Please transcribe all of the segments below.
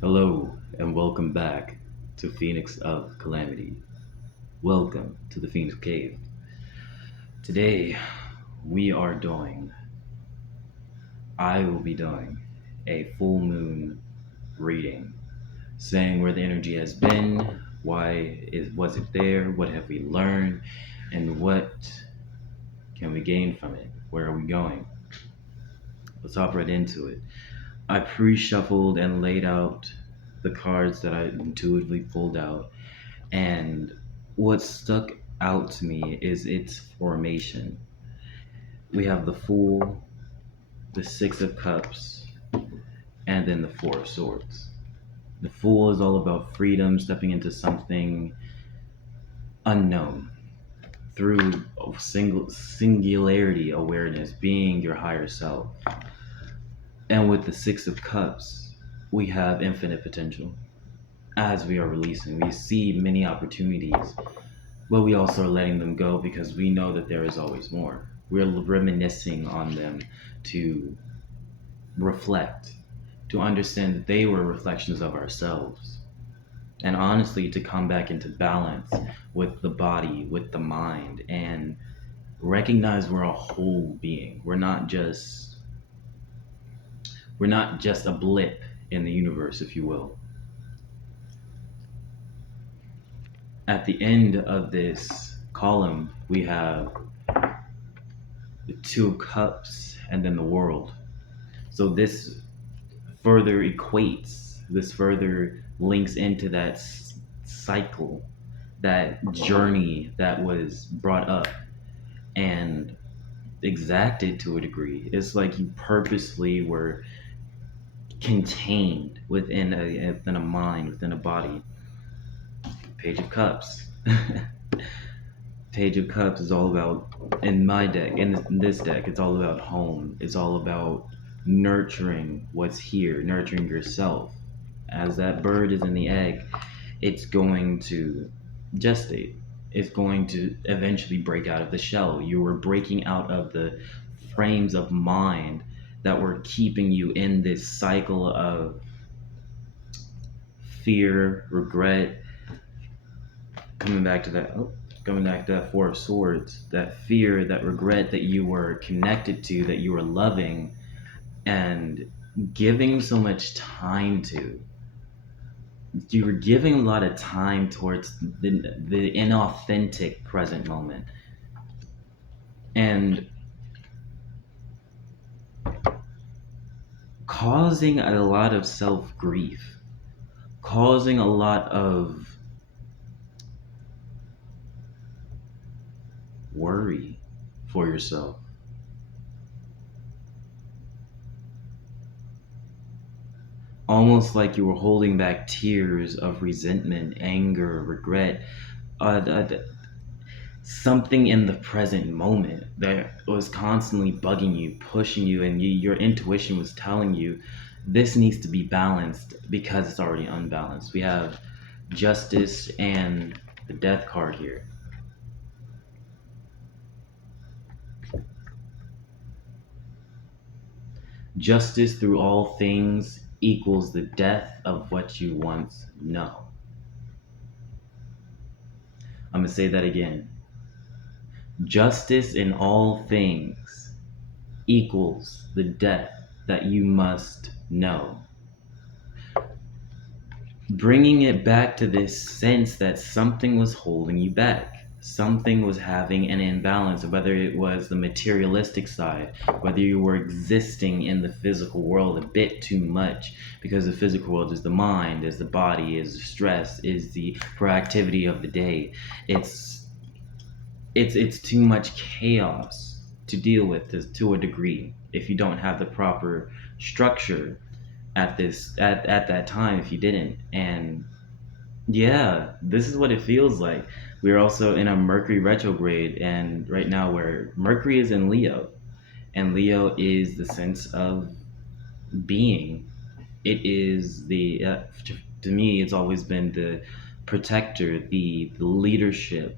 Hello and welcome back to Phoenix of Calamity. Welcome to the Phoenix Cave. Today I will be doing a full moon reading, saying where the energy has been, was it there, what have we learned, and what can we gain from it? Where are we going? Let's hop right into it. I pre-shuffled and laid out the cards that I intuitively pulled out. And what stuck out to me is its formation. We have the Fool, the Six of Cups, and then the Four of Swords. The Fool is all about freedom, stepping into something unknown through singularity awareness, being your higher self. And with the Six of Cups, we have infinite potential. As we are releasing, we see many opportunities, but we also are letting them go because we know that there is always more. We're reminiscing on them to reflect, to understand that they were reflections of ourselves. And honestly, to come back into balance with the body, with the mind, and recognize we're a whole being. We're not just a blip in the universe, if you will. At the end of this column, we have the Two of Cups and then the World. So this further links into that cycle, that journey that was brought up and exacted to a degree. It's like you purposely were contained within a mind, within a body. Page of Cups. Page of Cups is all about, in my deck, in this deck, it's all about home. It's all about nurturing what's here, nurturing yourself. As that bird is in the egg, it's going to gestate. It's going to eventually break out of the shell. You were breaking out of the frames of mind that were keeping you in this cycle of fear, regret, coming back to that Four of Swords, that fear, that regret that you were connected to, that you were loving and giving so much time to. You were giving a lot of time towards the inauthentic present moment, and causing a lot of self grief, causing a lot of worry for yourself. Almost like you were holding back tears of resentment, anger, regret, something in the present moment that was constantly bugging you, pushing you, and your intuition was telling you this needs to be balanced because it's already unbalanced. We have Justice and the Death card here. Justice through all things equals the death of what you once know. I'm going to say that again. Justice in all things equals the death that you must know. Bringing it back to this sense that something was holding you back. Something was having an imbalance, whether it was the materialistic side, whether you were existing in the physical world a bit too much, because the physical world is the mind, is the body, is the stress, is the proactivity of the day. It's too much chaos to deal with to a degree if you don't have the proper structure at that time, if you didn't. And yeah, this is what it feels like. We're also in a Mercury retrograde, and right now where Mercury is in Leo, and Leo is the sense of being. It is to me, it's always been the protector, the leadership,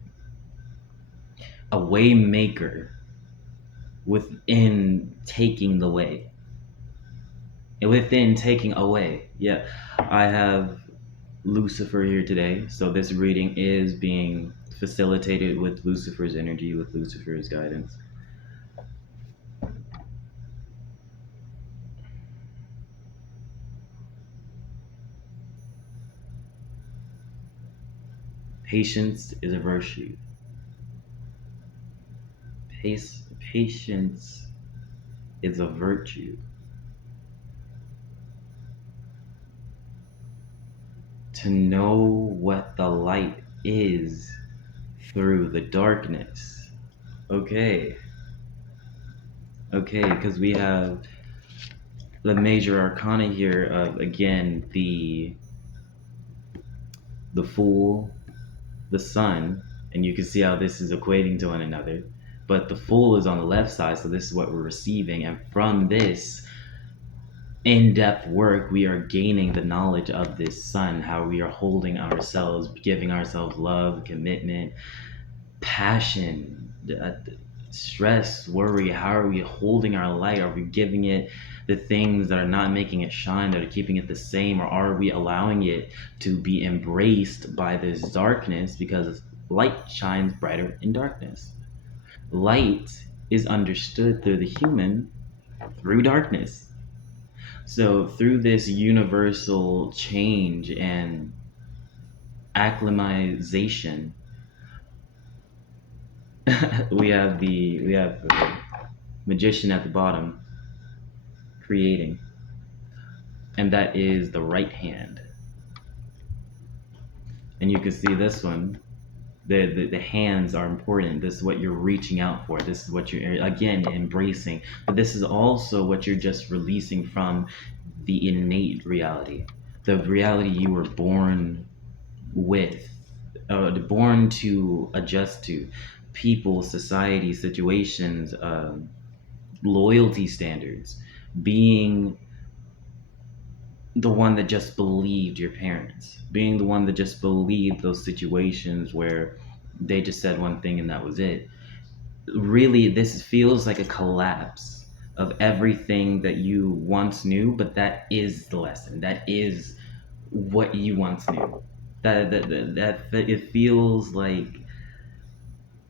a way maker within taking the way. within taking away. Yeah, I have Lucifer here today, so this reading is being facilitated with Lucifer's energy, with Lucifer's guidance. Patience is a virtue. Patience is a virtue. To know what the light is through the darkness. Okay, okay, because we have the major arcana here of, again, the Fool, the Sun, and you can see how this is equating to one another. But the Fool is on the left side, so this is what we're receiving, and from this in-depth work, we are gaining the knowledge of this Sun, how we are holding ourselves, giving ourselves love, commitment, passion, stress, worry. How are we holding our light? Are we giving it the things that are not making it shine, that are keeping it the same, or are we allowing it to be embraced by this darkness? Because light shines brighter in darkness. Light is understood through the human through darkness. So through this universal change and acclimatization, we have the magician at the bottom creating, and that is the right hand. And you can see this one. The hands are important. This is what you're reaching out for. This is what you're, again, embracing. But this is also what you're just releasing from the innate reality, the reality you were born with, born to adjust to, people, society, situations, loyalty standards, being the one that just believed your parents, being the one that just believed those situations where they just said one thing and that was it. Really, this feels like a collapse of everything that you once knew, but that is the lesson. That is what you once knew. That it feels like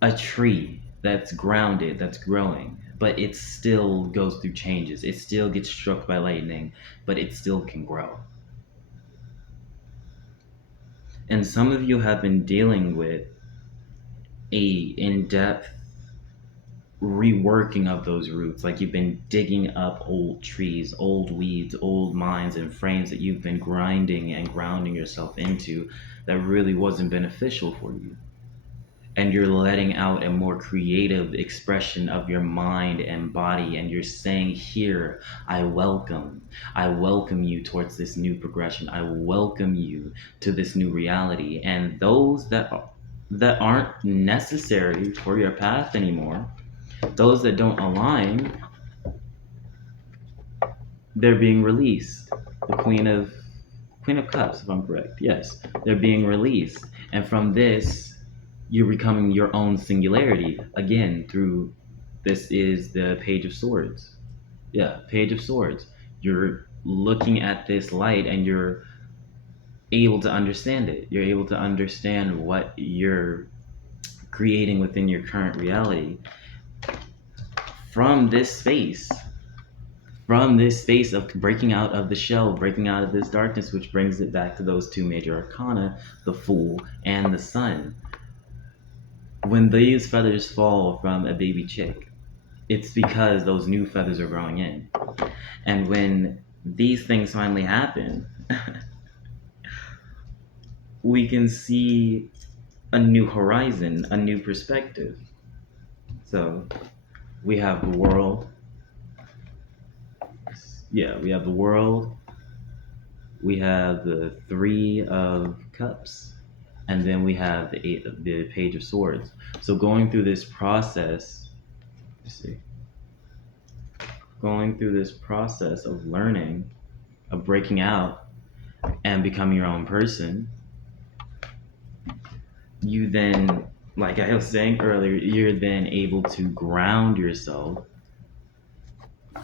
a tree that's grounded, that's growing, but it still goes through changes. It still gets struck by lightning, but it still can grow. And some of you have been dealing with a in-depth reworking of those roots, like you've been digging up old trees, old weeds, old minds and frames that you've been grinding and grounding yourself into that really wasn't beneficial for you. And you're letting out a more creative expression of your mind and body, and you're saying, here, I welcome you towards this new progression. I welcome you to this new reality. And those that aren't necessary for your path anymore, those that don't align, they're being released. The Queen of Cups, if I'm correct. Yes, they're being released. And from this, you're becoming your own singularity again through, this is the Page of Swords. Yeah, Page of Swords. You're looking at this light and you're able to understand it. You're able to understand what you're creating within your current reality from this space, from this space of breaking out of the shell, breaking out of this darkness, which brings it back to those two major arcana, the Fool and the Sun. When these feathers fall from a baby chick, it's because those new feathers are growing in. And when these things finally happen, we can see a new horizon, a new perspective. So we have the world. Yeah, we have the world. We have the Three of Cups, and then we have the Page of Swords. So going through this process, let's see, going through this process of learning, of breaking out and becoming your own person, you then, like I was saying earlier, you're then able to ground yourself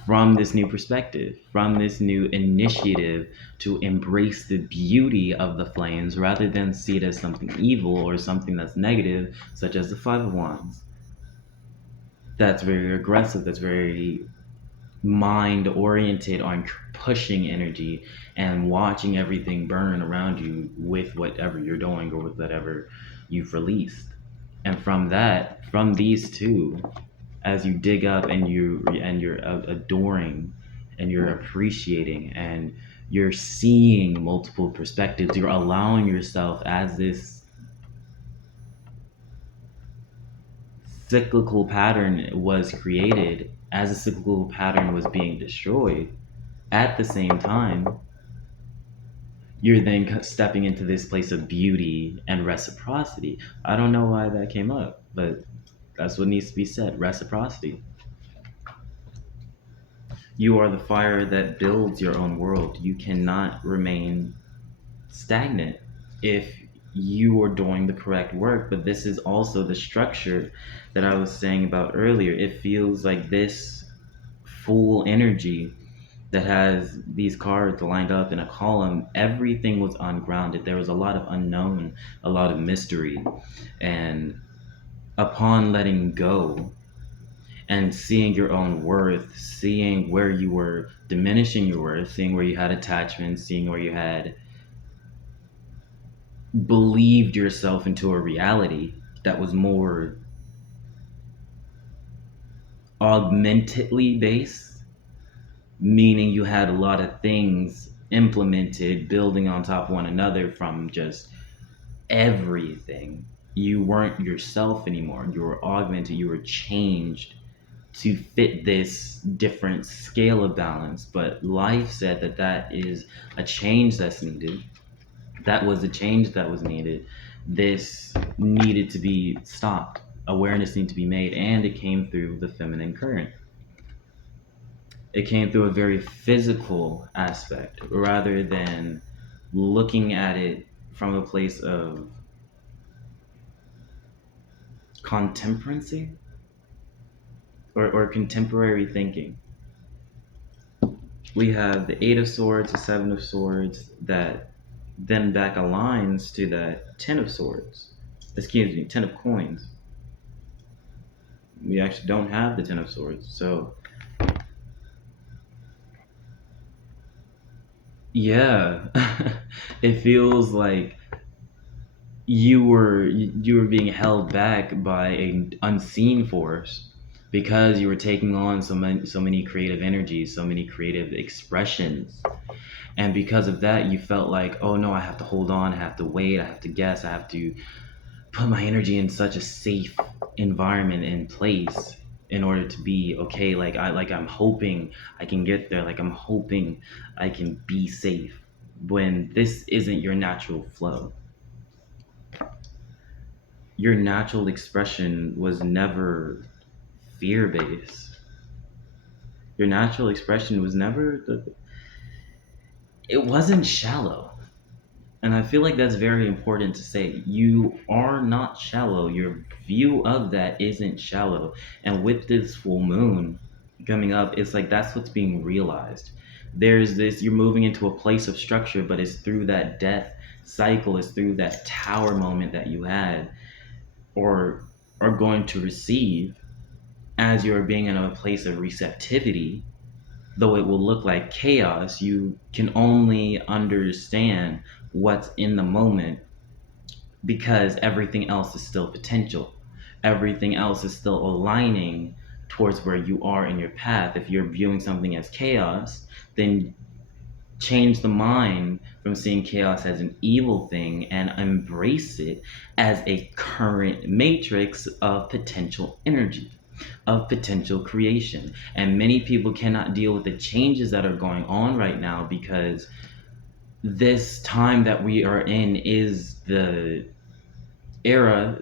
from this new perspective, from this new initiative to embrace the beauty of the flames rather than see it as something evil or something that's negative, such as the Five of Wands. That's very aggressive, that's very mind oriented on pushing energy and watching everything burn around you with whatever you're doing or with whatever you've released. And from that, from these two, as you dig up and you're adoring and you're appreciating and you're seeing multiple perspectives, you're allowing yourself as this cyclical pattern was created, as a cyclical pattern was being destroyed at the same time, you're then stepping into this place of beauty and reciprocity. I don't know why that came up, but that's what needs to be said. Reciprocity. You are the fire that builds your own world. You cannot remain stagnant if you are doing the correct work. But this is also the structure that I was saying about earlier. It feels like this full energy that has these cards lined up in a column, everything was ungrounded. There was a lot of unknown, a lot of mystery. And upon letting go and seeing your own worth, seeing where you were diminishing your worth, seeing where you had attachments, seeing where you had believed yourself into a reality that was more augmentedly based, meaning you had a lot of things implemented building on top of one another from just everything. You weren't yourself anymore. You were augmented, you were changed to fit this different scale of balance. But life said that that is a change that's needed. That was a change that was needed. This needed to be stopped. Awareness needed to be made, and it came through the feminine current. It came through a very physical aspect rather than looking at it from a place of contemporancy or contemporary thinking. We have the Eight of Swords, the Seven of Swords, that then back aligns to that Ten of Swords. Excuse me, Ten of Coins. We actually don't have the Ten of Swords. So, yeah, it feels like you were being held back by an unseen force because you were taking on so many creative energies, so many creative expressions. And because of that, you felt like, oh no, I have to hold on, I have to wait, I have to guess, I have to put my energy in such a safe environment and place in order to be okay. I'm hoping I can get there, like I'm hoping I can be safe, when this isn't your natural flow. Your natural expression was never fear based. Your natural expression was never it wasn't shallow. And I feel like that's very important to say. You are not shallow. Your view of that isn't shallow. And with this full moon coming up, it's like that's what's being realized. There's this, you're moving into a place of structure, but it's through that death cycle, it's through that tower moment that you had or are going to receive as you're being in a place of receptivity. Though it will look like chaos, you can only understand what's in the moment because everything else is still potential. Everything else is still aligning towards where you are in your path. If you're viewing something as chaos, then change the mind from seeing chaos as an evil thing and embrace it as a current matrix of potential energy, of potential creation. And many people cannot deal with the changes that are going on right now because this time that we are in is the era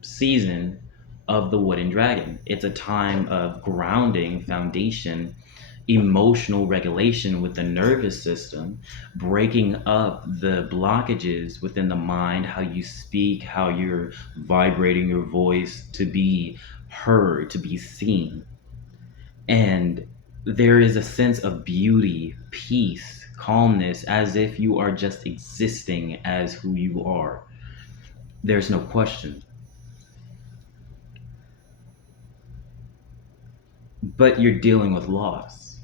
season of the wooden dragon. It's a time of grounding, foundation, emotional regulation with the nervous system, breaking up the blockages within the mind, how you speak, how you're vibrating your voice to be heard, to be seen. And there is a sense of beauty, peace, calmness, as if you are just existing as who you are. There's no question. But you're dealing with loss.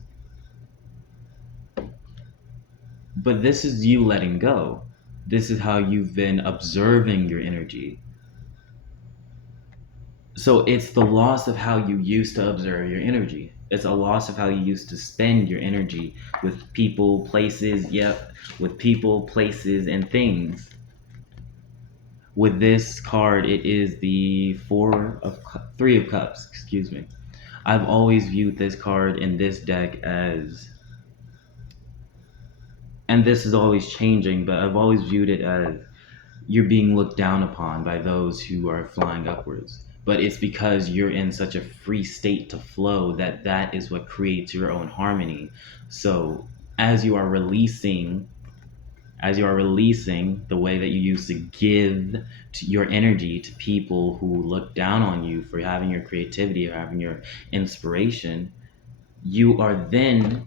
But this is you letting go. This is how you've been observing your energy. So it's the loss of how you used to observe your energy. It's a loss of how you used to spend your energy with people, places, yep, with people, places, and things. With this card, it is the Three of Cups, excuse me. I've always viewed this card in this deck as, and this is always changing, but I've always viewed it as you're being looked down upon by those who are flying upwards. But it's because you're in such a free state to flow that that is what creates your own harmony. So as you are releasing, the way that you used to give to your energy to people who look down on you for having your creativity or having your inspiration, you are then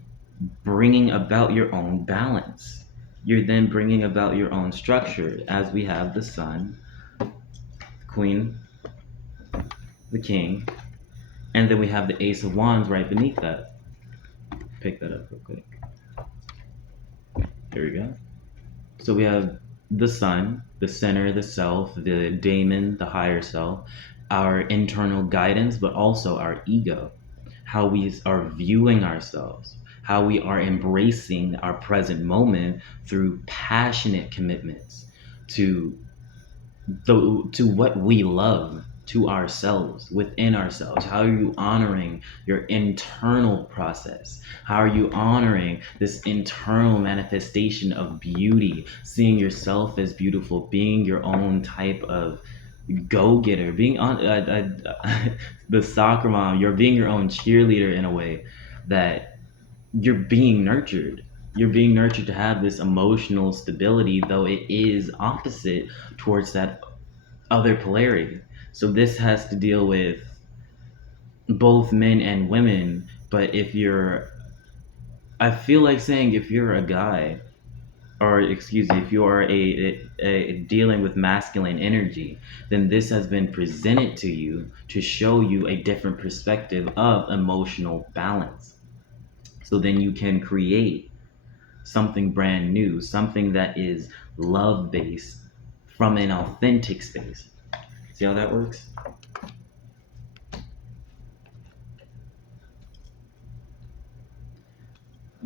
bringing about your own balance. You're then bringing about your own structure, as we have the sun, queen, the king, and then we have the ace of wands right beneath that. Pick that up real quick. There we go. So we have the sun, the center, the self, the daemon, the higher self, our internal guidance, but also our ego, how we are viewing ourselves, how we are embracing our present moment through passionate commitments to to what we love, to ourselves, within ourselves. How are you honoring your internal process? How are you honoring this internal manifestation of beauty, seeing yourself as beautiful, being your own type of go-getter, being on the soccer mom, you're being your own cheerleader in a way that you're being nurtured. You're being nurtured to have this emotional stability, though it is opposite towards that other polarity. So this has to deal with both men and women. But if you're, I feel like saying if you're a guy, or excuse me, if you are a dealing with masculine energy, then this has been presented to you to show you a different perspective of emotional balance. So then you can create something brand new, something that is love based from an authentic space. See how that works?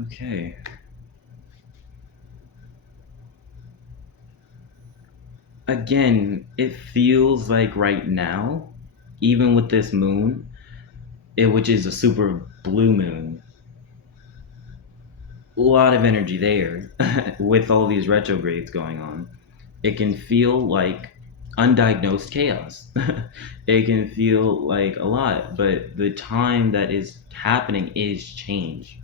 Okay. Again, it feels like right now, even with this moon, which is a super blue moon, a lot of energy there with all these retrogrades going on. It can feel like undiagnosed chaos. It can feel like a lot, but the time that is happening is change.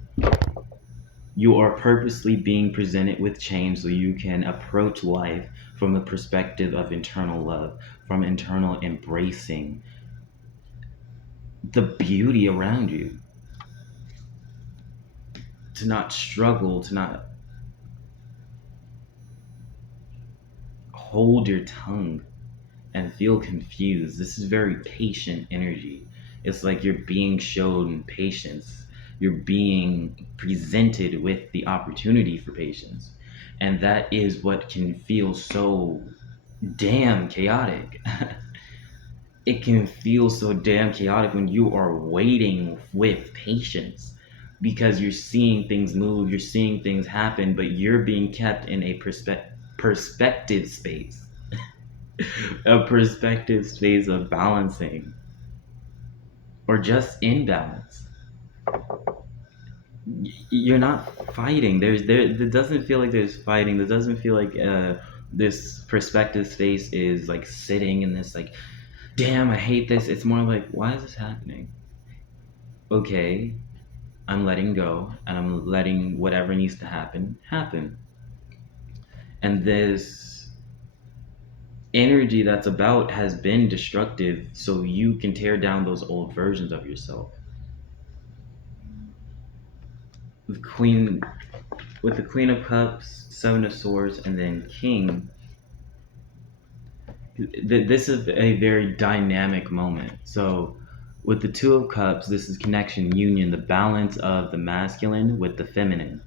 You are purposely being presented with change so you can approach life from the perspective of internal love, from internal embracing the beauty around you, to not struggle, to not hold your tongue and feel confused. This is very patient energy. It's like you're being shown patience. You're being presented with the opportunity for patience. And that is what can feel so damn chaotic. It can feel so damn chaotic when you are waiting with patience because you're seeing things move, you're seeing things happen, but you're being kept in a perspective space, a perspective space of balancing or just imbalance. You're not fighting. It doesn't feel like there's fighting. There doesn't feel like this perspective space is like sitting in this like, damn, I hate this. It's more like, why is this happening? Okay, I'm letting go and I'm letting whatever needs to happen happen. And this energy that's about has been destructive so you can tear down those old versions of yourself. the Queen with the Queen of Cups, Seven of Swords, and then King. This is a very dynamic moment. So, with the Two of Cups, this is connection, union, the balance of the masculine with the feminine.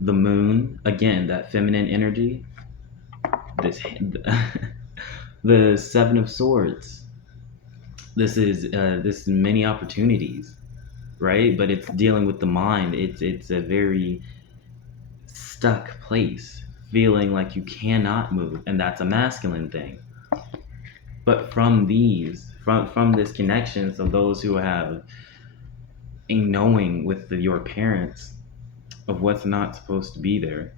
The Moon, again, that feminine energy. This, the Seven of Swords. This is many opportunities, right? But it's dealing with the mind. It's a very stuck place, feeling like you cannot move, and that's a masculine thing. But from this connection, so those who have a knowing with your parents of what's not supposed to be there,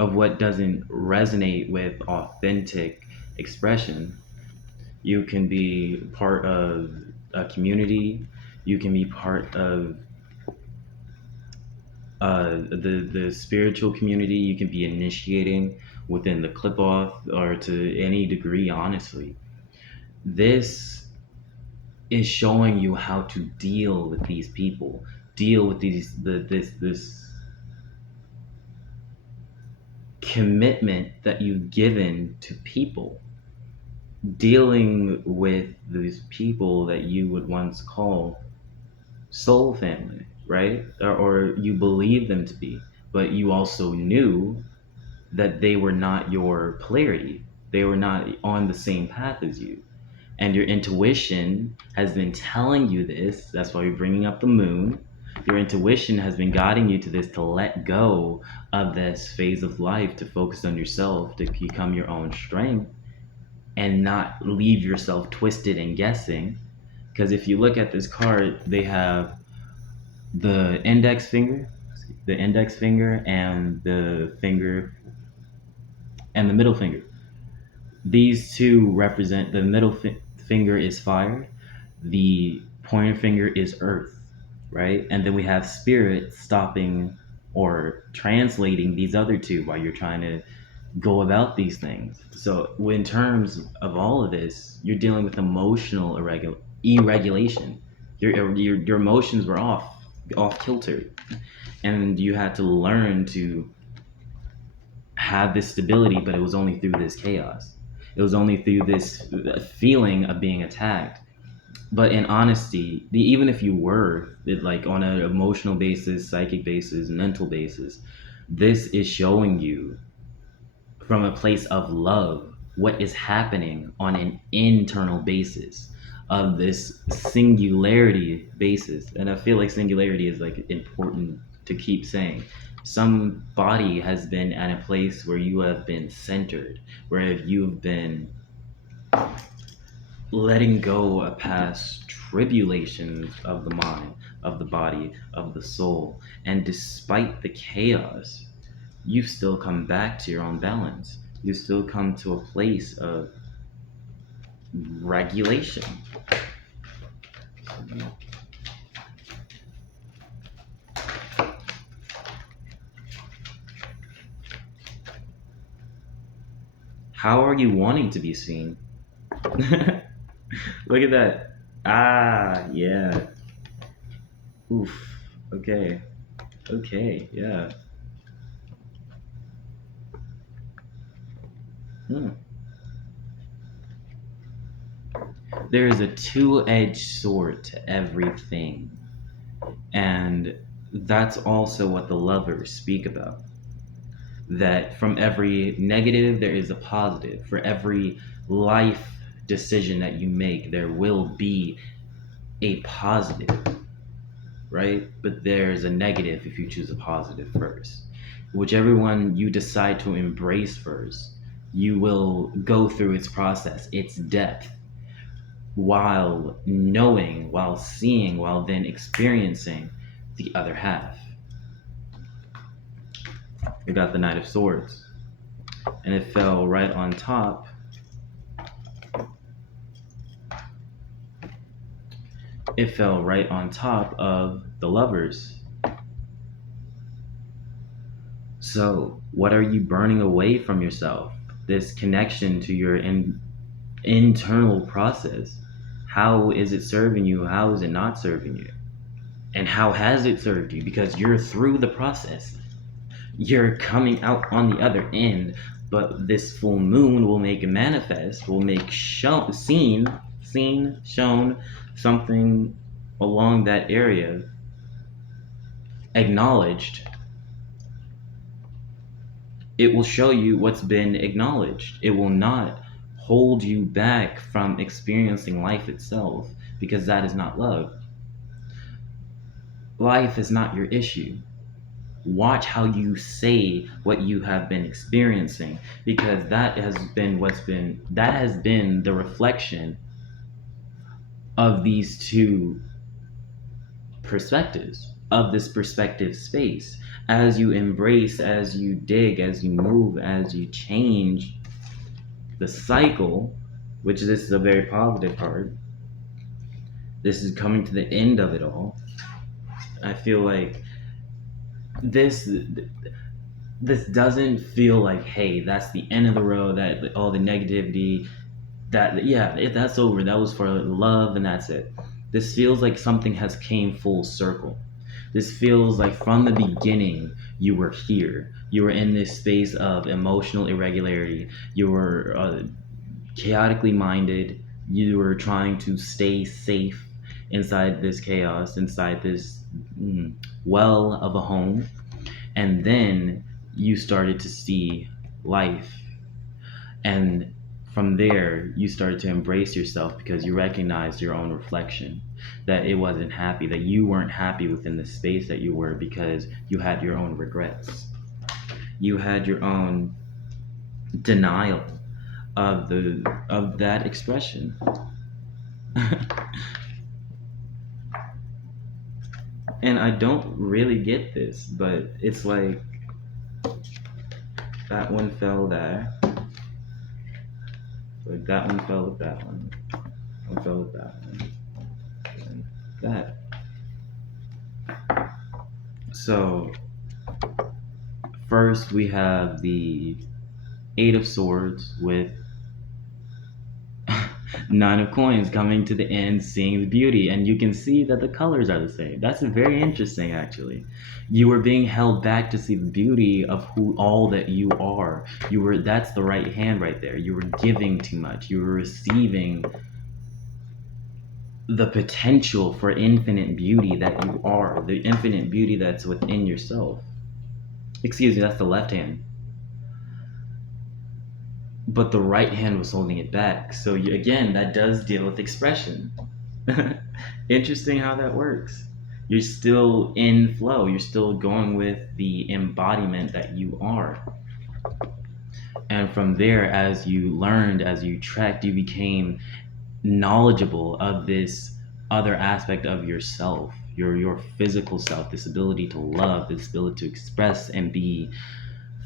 of what doesn't resonate with authentic expression, you can be part of a community. You can be part of the spiritual community. You can be initiating within the clip off or to any degree. Honestly, this is showing you how to deal with these people, deal with this commitment that you've given to people, dealing with these people that you would once call soul family, right? Or you believe them to be, but you also knew that they were not your polarity. They were not on the same path as you. And your intuition has been telling you this. That's why you're bringing up the moon. Your intuition has been guiding you to this, to let go of this phase of life, to focus on yourself, to become your own strength, and not leave yourself twisted and guessing. Because if you look at this card, they have the index finger and the finger and the middle finger. These two represent the middle finger is fire, the pointer finger is earth, right? And then we have spirit stopping or translating these other two while you're trying to go about these things. So, in terms of all of this, you're dealing with emotional irregulation. Your emotions were off kilter, and you had to learn to have this stability, but it was only through this chaos. It was only through this feeling of being attacked. But in honesty, even if you were like on an emotional basis, psychic basis, mental basis, this is showing you from a place of love what is happening on an internal basis of this singularity basis. And I feel like singularity is like important to keep saying. Somebody has been at a place where you have been centered, where you've been letting go of past tribulations of the mind, of the body, of the soul. And despite the chaos, you've still come back to your own balance. You still come to a place of regulation. How are you wanting to be seen? Look at that. Ah, yeah. Oof. Okay. Okay, yeah. Hmm. There is a two-edged sword to everything. And that's also what the lovers speak about. That from every negative, there is a positive. For every life decision that you make, there will be a positive, right? But there's a negative if you choose a positive first. Whichever one you decide to embrace first, you will go through its process, its depth, while knowing, while seeing, while then experiencing the other half. We got the Knight of Swords, and it fell right on top. It fell right on top of the Lovers. So, what are you burning away from yourself? This connection to your internal process. How is it serving you? How is it not serving you? And how has it served you? Because you're through the process. You're coming out on the other end, but this full moon will make it manifest, will make shown something along that area acknowledged. It will show you what's been acknowledged. It will not hold you back from experiencing life itself, because that is not love. Life is not your issue. Watch how you say what you have been experiencing, because that has been the reflection of these two perspectives, of this perspective space. As you embrace, as you dig, as you move, as you change the cycle, which this is a very positive part, this is coming to the end of it all. I feel like this this doesn't feel like, hey, that's the end of the road, that all the negativity, that, yeah, that's over, that was for love and that's it. This feels like something has came full circle. This feels like from the beginning you were here, you were in this space of emotional irregularity, you were chaotically minded, you were trying to stay safe inside this chaos, inside this well of a home. And then you started to see life, and from there you started to embrace yourself, because you recognized your own reflection, that it wasn't happy, that you weren't happy within the space that you were, because you had your own regrets, you had your own denial of that expression. And I don't really get this, but it's like that one fell there, like that one fell with that one fell with that one, and that. So first we have the Eight of Swords with Nine of Coins coming to the end, seeing the beauty, and you can see that the colors are the same. That's very interesting, actually. You were being held back to see the beauty of who all that you are. That's the right hand right there. You were giving too much. You were receiving the potential for infinite beauty that you are, the infinite beauty that's within yourself. Excuse me, that's the left hand. But the right hand was holding it back. So again, that does deal with expression. Interesting how that works. You're still in flow. You're still going with the embodiment that you are. And from there, as you learned, as you trekked, you became knowledgeable of this other aspect of yourself, your physical self, this ability to love, this ability to express and be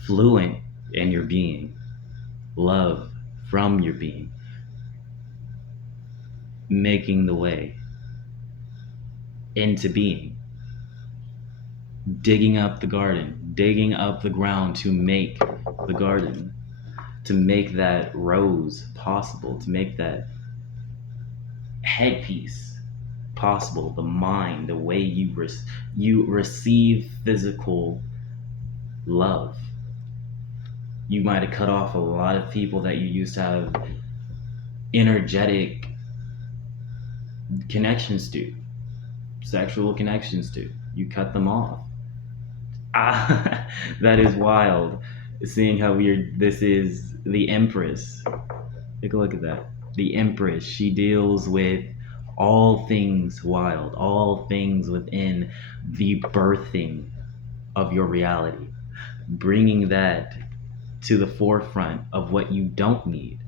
fluent in your being, love from your being, making the way into being, digging up the garden, digging up the ground to make the garden, to make that rose possible, to make that headpiece possible, the mind, the way you receive physical love. You might have cut off a lot of people that you used to have energetic connections to, sexual connections to. You cut them off. That is wild. Seeing how weird this is. The Empress. Take a look at that. The Empress. She deals with all things wild, all things within the birthing of your reality, bringing that to the forefront of what you don't need.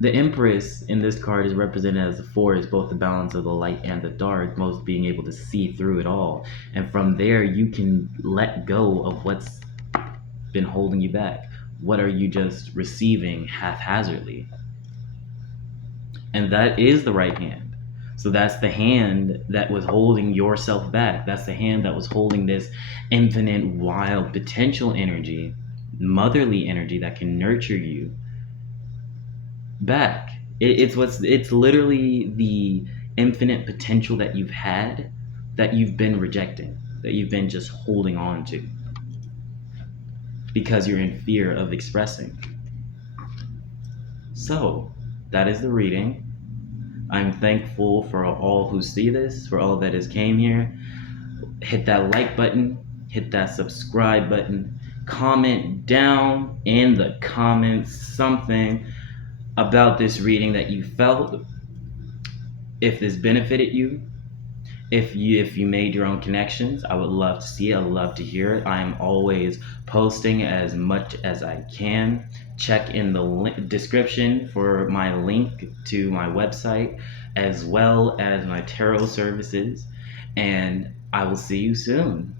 The Empress in this card is represented as the force, both the balance of the light and the dark, most being able to see through it all. And from there, you can let go of what's been holding you back. What are you just receiving haphazardly? And that is the right hand. So that's the hand that was holding yourself back. That's the hand that was holding this infinite, wild, potential energy, motherly energy that can nurture you back. It's literally the infinite potential that you've had that you've been rejecting, that you've been just holding on to because you're in fear of expressing. So, that is the reading. I'm thankful for all who see this, for all that has came here. Hit that like button, hit that subscribe button, comment down in the comments something about this reading that you felt, if this benefited you. If you made your own connections, I would love to see it. I would love to hear it. I am always posting as much as I can. Check in the description for my link to my website as well as my tarot services. And I will see you soon.